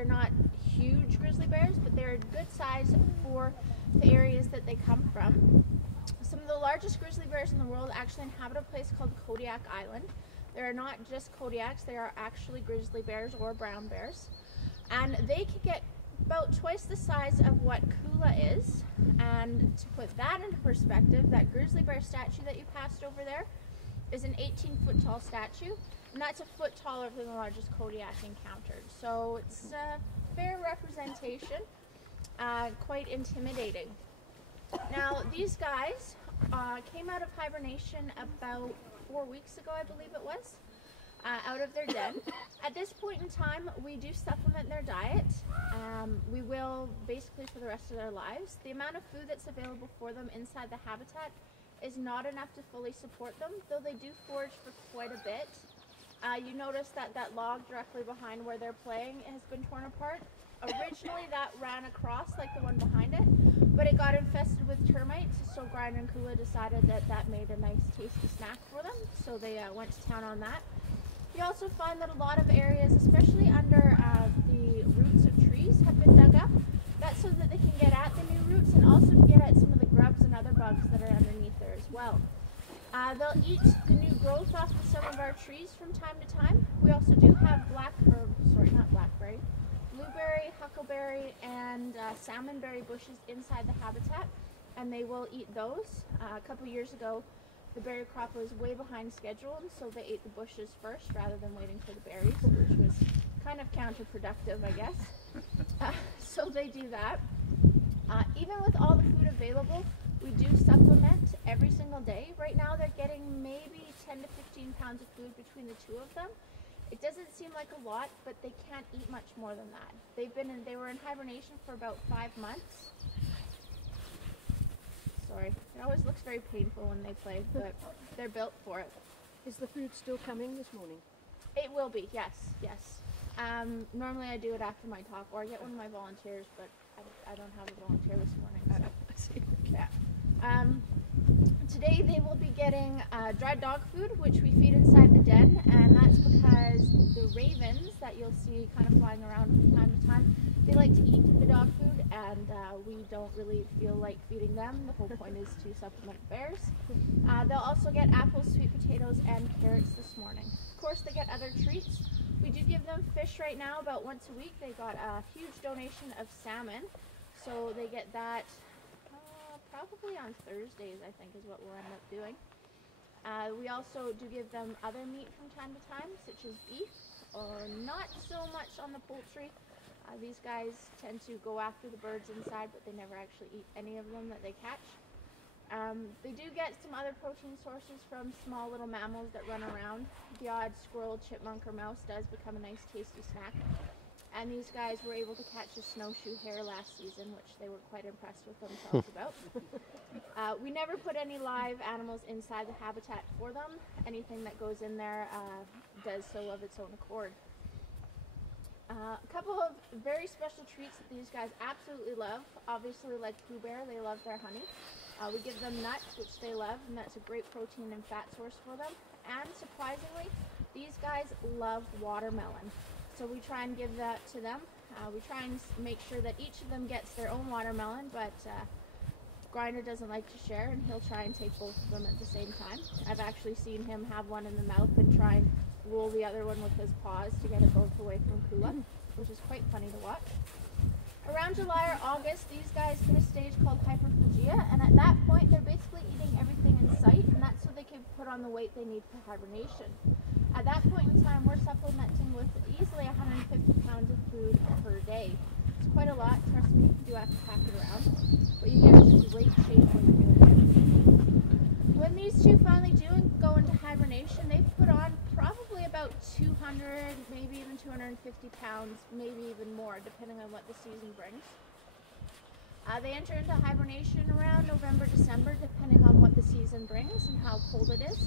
They're not huge grizzly bears, but they're a good size for the areas that they come from. Some of the largest grizzly bears in the world actually inhabit a place called Kodiak Island. There are not just Kodiaks, they are actually grizzly bears or brown bears. And they can get about twice the size of what Kula is. And to put that into perspective, that grizzly bear statue that you passed over there is an 18-foot tall statue, and that's a foot taller than the largest Kodiak encountered. So it's a fair representation, quite intimidating. Now these guys came out of hibernation about 4 weeks ago, I believe it was, out of their den. At this point in time, we do supplement their diet. We will basically for the rest of their lives. The amount of food that's available for them inside the habitat is not enough to fully support them, though they do forage for quite a bit. You notice that that log directly behind where they're playing has been torn apart. Originally that ran across like the one behind it, but it got infested with termites, so Grinder and Kula decided that that made a nice tasty snack for them, so they went to town on that. You also find that a lot of areas, especially under the roots of trees, have been dug up. That's so that they can get at the new roots and also to get at some of the grubs and other bugs that are underneath there as well. They'll eat the new growth off of some of our trees from time to time. We also do have blueberry, huckleberry, and salmonberry bushes inside the habitat, and they will eat those. A couple years ago, the berry crop was way behind schedule, and so they ate the bushes first rather than waiting for the berries, which was kind of counterproductive, I guess. So they do that. Even with all the food available, we do supplement every single day. Right now they're getting maybe 10 to 15 pounds of food between the two of them. It doesn't seem like a lot, but they can't eat much more than that. They were in hibernation for about 5 months. Sorry, it always looks very painful when they play, but they're built for it. Is the food still coming this morning? It will be, yes. Normally I do it after my talk, or I get one of my volunteers, but I don't have a volunteer this morning. So. I see. Yeah. Today they will be getting dried dog food, which we feed inside the den, and that's because the ravens that you'll see kind of flying around from time to time, they like to eat the dog food, and we don't really feel like feeding them. The whole point is to supplement bears. They'll also get apples, sweet potatoes, and carrots this morning. Of course, they get other treats. We do give them fish right now about once a week. They got a huge donation of salmon, so they get that probably on Thursdays, I think, is what we'll end up doing. We also do give them other meat from time to time, such as beef, or not so much on the poultry. These guys tend to go after the birds inside, but they never actually eat any of them that they catch. They do get some other protein sources from small little mammals that run around. The odd squirrel, chipmunk, or mouse does become a nice tasty snack. And these guys were able to catch a snowshoe hare last season, which they were quite impressed with themselves about. We never put any live animals inside the habitat for them. Anything that goes in there does so of its own accord. A couple of very special treats that these guys absolutely love. Obviously, like Pooh Bear, they love their honey. We give them nuts, which they love, and that's a great protein and fat source for them. And surprisingly, these guys love watermelon. So we try and give that to them. We try and make sure that each of them gets their own watermelon, but Grinder doesn't like to share, and he'll try and take both of them at the same time. I've actually seen him have one in the mouth and try and roll the other one with his paws to get it both away from Kula, which is quite funny to watch. Around July or August, these guys hit a stage called hyperphagia, and at that point they're basically eating everything in sight, and that's so they can put on the weight they need for hibernation. At that point in time, we're supplementing with easily 150 pounds of food per day. It's quite a lot, trust me, you do have to pack it around, but you get into great shape when you're doing it. When these two finally do go into hibernation, they've put on probably about 200, maybe even 250 pounds, maybe even more, depending on what the season brings. They enter into hibernation around November, December, depending on what the season brings and how cold it is.